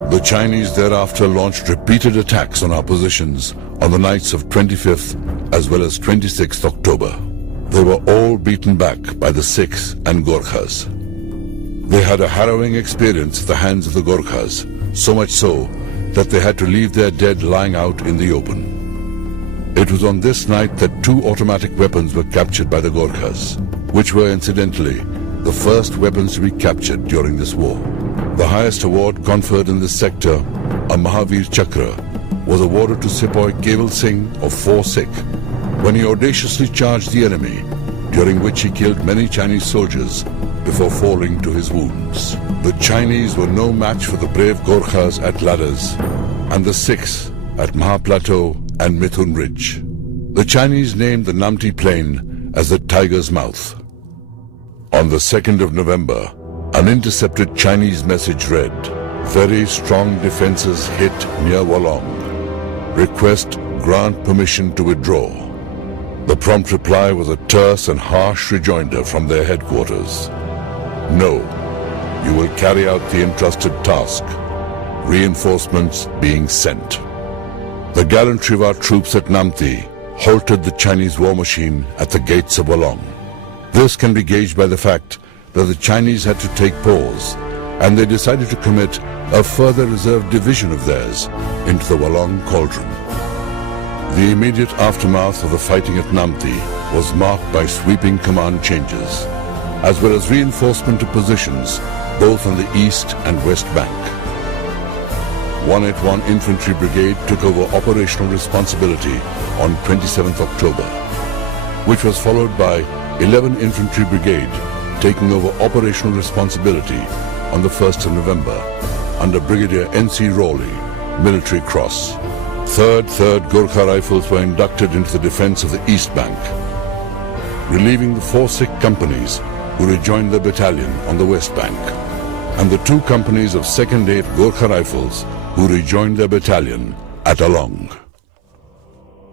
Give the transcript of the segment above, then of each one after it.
The Chinese thereafter launched repeated attacks on our positions on the nights of 25th as well as 26th October. They were all beaten back by the Sikhs and Gorkhas. They had a harrowing experience at the hands of the Gorkhas, so much so that they had to leave their dead lying out in the open. It was on this night that 2 automatic weapons were captured by the Gorkhas, which were incidentally the first weapons to be captured during this war. The highest award conferred in this sector, a Mahavir Chakra, was awarded to Sepoy Keval Singh of 4 Sikh when he audaciously charged the enemy, during which he killed many Chinese soldiers before falling to his wounds. The Chinese were no match for the brave Gorkhas at Ladders and the Sikhs at Maha Plateau and Mithun Ridge. The Chinese named the Namti Plain as the Tiger's Mouth. On the 2nd of November, an intercepted Chinese message read, "Very strong defenses hit near Walong. Request grant permission to withdraw." The prompt reply was a terse and harsh rejoinder from their headquarters. "No, you will carry out the entrusted task. Reinforcements being sent." The gallantry of our troops at Namti halted the Chinese war machine at the gates of Walong. This can be gauged by the fact that the Chinese had to take pause, and they decided to commit a further reserve division of theirs into the Walong cauldron. The immediate aftermath of the fighting at Namti was marked by sweeping command changes, as well as reinforcement of positions both on the east and west bank. 181 Infantry Brigade took over operational responsibility on 27th October, which was followed by 11 Infantry Brigade taking over operational responsibility on the 1st of November under Brigadier N.C. Rawley, Military Cross. 3rd Gorkha Rifles were inducted into the defense of the East Bank, relieving the 4 Sikh companies who rejoined their battalion on the West Bank, and the 2 companies of 2nd 8 Gorkha Rifles who rejoined their battalion at Walong.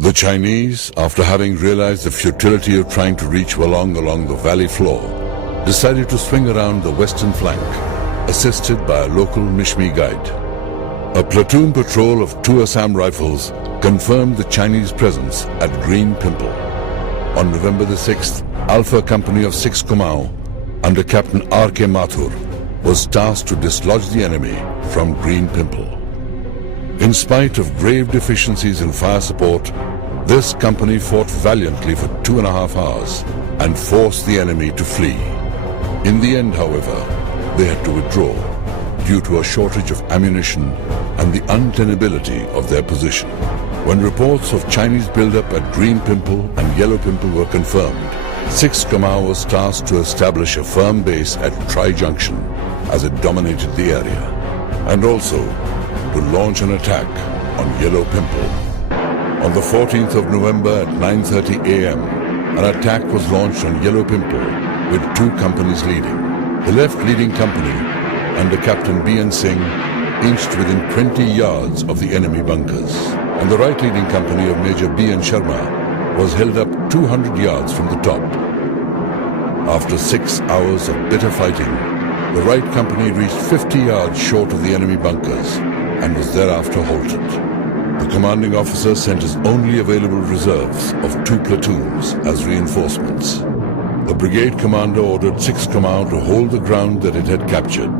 The Chinese, after having realized the futility of trying to reach Walong along the valley floor, decided to swing around the western flank, assisted by a local Mishmi guide. A platoon patrol of 2 Assam rifles confirmed the Chinese presence at Green Pimple. On November the 6th, Alpha Company of 6 Kumaon, under Captain R.K. Mathur, was tasked to dislodge the enemy from Green Pimple. In spite of grave deficiencies in fire support, this company fought valiantly for 2.5 hours and forced the enemy to flee. In the end, however, they had to withdraw due to a shortage of ammunition and the untenability of their position. When reports of Chinese buildup at Green Pimple and Yellow Pimple were confirmed, 6 Kumaon was tasked to establish a firm base at Tri Junction as it dominated the area, and also to launch an attack on Yellow Pimple. On the 14th of November at 9:30 a.m., an attack was launched on Yellow Pimple with 2 companies leading. The left leading company, under Captain B.N. Singh, inched within 20 yards of the enemy bunkers, and the right leading company of Major B.N. Sharma was held up 200 yards from the top. After 6 hours of bitter fighting, the right company reached 50 yards short of the enemy bunkers and was thereafter halted. The commanding officer sent his only available reserves of 2 platoons as reinforcements. The brigade commander ordered 6 Kumaon to hold the ground that it had captured.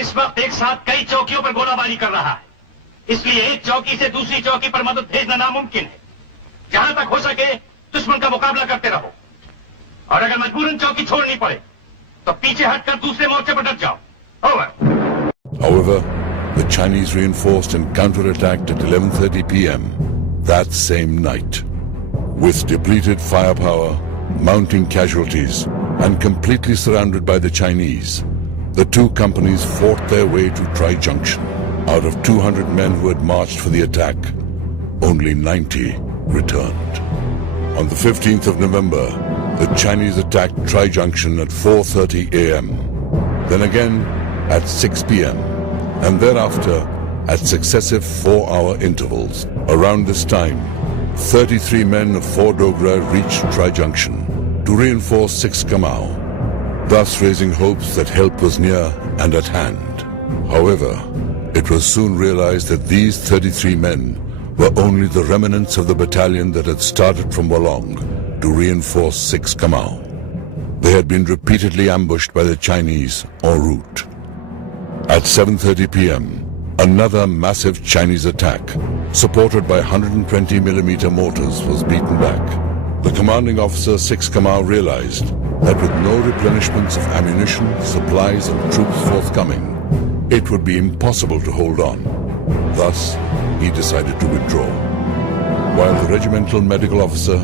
इस वक्त एक साथ कई चौकियों पर गोलाबारी कर रहा है, इसलिए एक चौकी से दूसरी चौकी पर मदद भेजना नामुमकिन है। जहां तक हो सके दुश्मन का मुकाबला करते रहो, और अगर मजबूरन चौकी छोड़नी पड़े तो पीछे हटकर दूसरे मोर्चे पर डट जाओ। Over. However, the Chinese reinforced and counterattacked at 11:30 p.m. that same night. With depleted firepower, mounting casualties, and completely surrounded by the Chinese, the 2 companies fought their way to Tri Junction. Out of 200 men who had marched for the attack, only 90 returned. On the 15th of November, the Chinese attacked Tri Junction at 4:30 a.m., then again at 6 p.m., and thereafter at successive 4-hour intervals. Around this time, 33 men of 4 Dogra reached Tri Junction to reinforce 6 Kumaon, thus raising hopes that help was near and at hand. However, It was soon realized that these 33 men were only the remnants of the battalion that had started from Walong to reinforce 6 Kamau. They had been repeatedly ambushed by the Chinese en route. At 7:30 p.m., another massive Chinese attack, supported by 120mm mortars, was beaten back. The commanding officer, 6 Kamau, realized that with no replenishments of ammunition, supplies and troops forthcoming, it would be impossible to hold on. Thus, he decided to withdraw. While the regimental medical officer,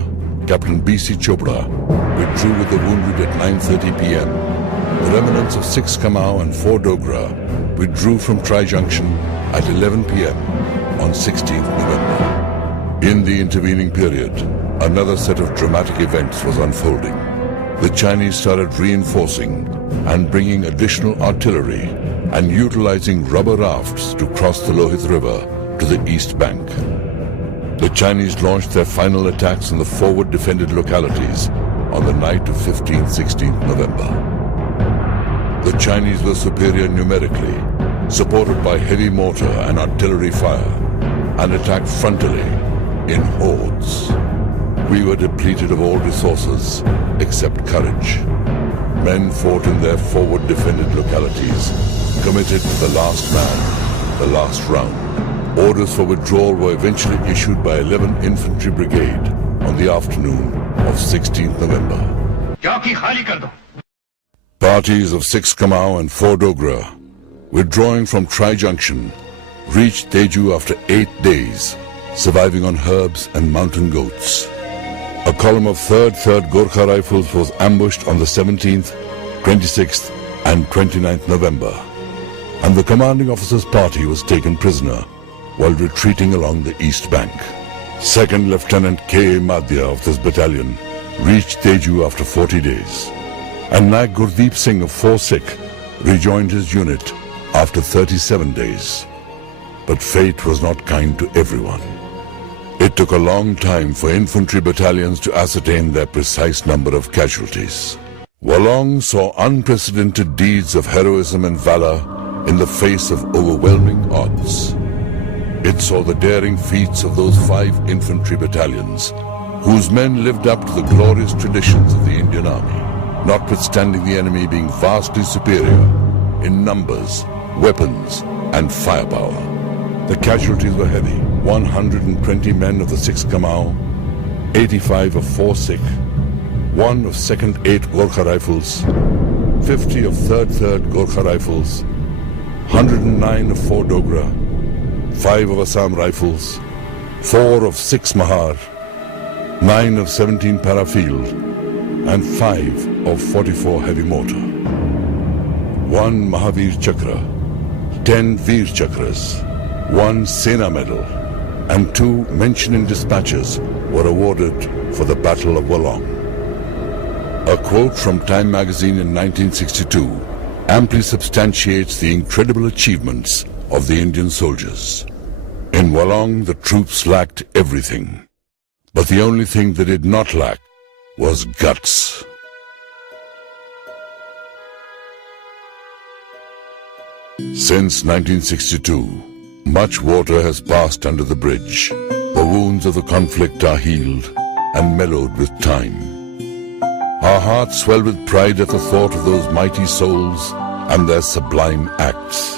Captain B.C. Chopra, withdrew with the wounded at 9:30 p.m., the remnants of 6 Kamau and 4 Dogra withdrew from Tri Junction at 11 p.m. on 16th November. In the intervening period, another set of dramatic events was unfolding. The Chinese started reinforcing and bringing additional artillery and utilizing rubber rafts to cross the Lohit River to the east bank. The Chinese launched their final attacks in the forward defended localities on the night of 15th-16th November. The Chinese were superior numerically, supported by heavy mortar and artillery fire, and attacked frontally in hordes. We were depleted of all resources except courage. Men fought in their forward defended localities, committed to the last man, the last round. Orders for withdrawal were eventually issued by 11th Infantry Brigade on the afternoon of 16th November. Parties of 6 Kamau and 4 Dogra, withdrawing from Tri Junction, reached Teju after 8 days, surviving on herbs and mountain goats. A column of 3rd Gorkha Rifles was ambushed on the 17th, 26th and 29th November, and the commanding officer's party was taken prisoner while retreating along the east bank. 2nd Lieutenant K. Madhya of this battalion reached Teju after 40 days, and Naik Gurdeep Singh of 4 Sikh rejoined his unit after 37 days. But fate was not kind to everyone. It took a long time for infantry battalions to ascertain their precise number of casualties. Walong saw unprecedented deeds of heroism and valor in the face of overwhelming odds. It saw the daring feats of those 5 infantry battalions, whose men lived up to the glorious traditions of the Indian Army, notwithstanding the enemy being vastly superior in numbers, weapons, and firepower. The casualties were heavy. 120 men of the 6th Kamau, 85 of 4 Sikh, 1 of 2nd 8 Gorkha Rifles, 50 of 3rd Gorkha Rifles, 109 of 4 Dogra, 5 of Assam Rifles, 4 of 6 Mahar, 9 of 17 Parafield, and 5 of 44 heavy mortar. 1 Mahavir Chakra, 10 Veer Chakras, 1 Sena Medal, and 2 mentioned in dispatches were awarded for the Battle of Walong. A quote from Time magazine in 1962 amply substantiates the incredible achievements of the Indian soldiers. In Walong, the troops lacked everything, but the only thing they did not lack was guts. Since 1962, much water has passed under the bridge. The wounds of the conflict are healed and mellowed with time. Our hearts swell with pride at the thought of those mighty souls and their sublime acts.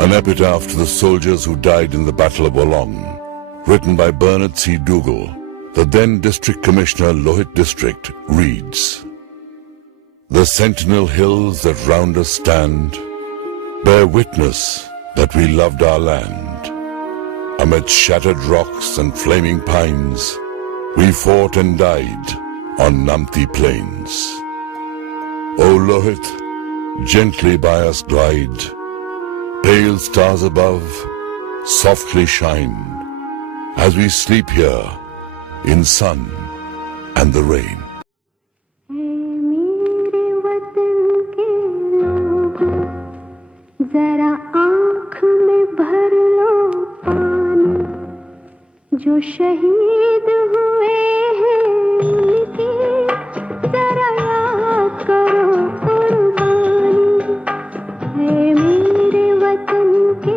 An epitaph to the soldiers who died in the Battle of Walong, written by Bernard C. Dougal, the then District Commissioner, Lohit District, reads, "The sentinel hills that round us stand bear witness that we loved our land. Amid shattered rocks and flaming pines, we fought and died on Namti plains. O Lohit, gently by us glide, pale stars above, softly shine, as we sleep here in sun and the rain." जरा आँख में भर लो पानी, जो शहीद हुए हैं उनकी जरा याद करो कुर्बानी। है मेरे वतन के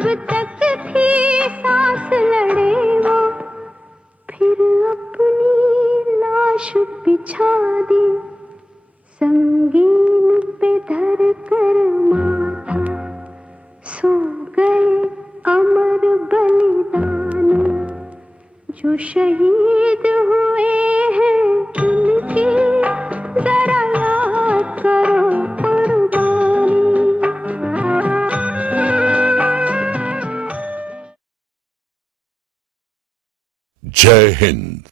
जब तक थी सांस लड़े वो, फिर अपनी लाश बिछा दी, संगीन पे धर कर माथा, सो गए अमर बलिदानी, जो शहीद हुए हैं उनकी जरा याद करो कुर्बानी। जय हिंद।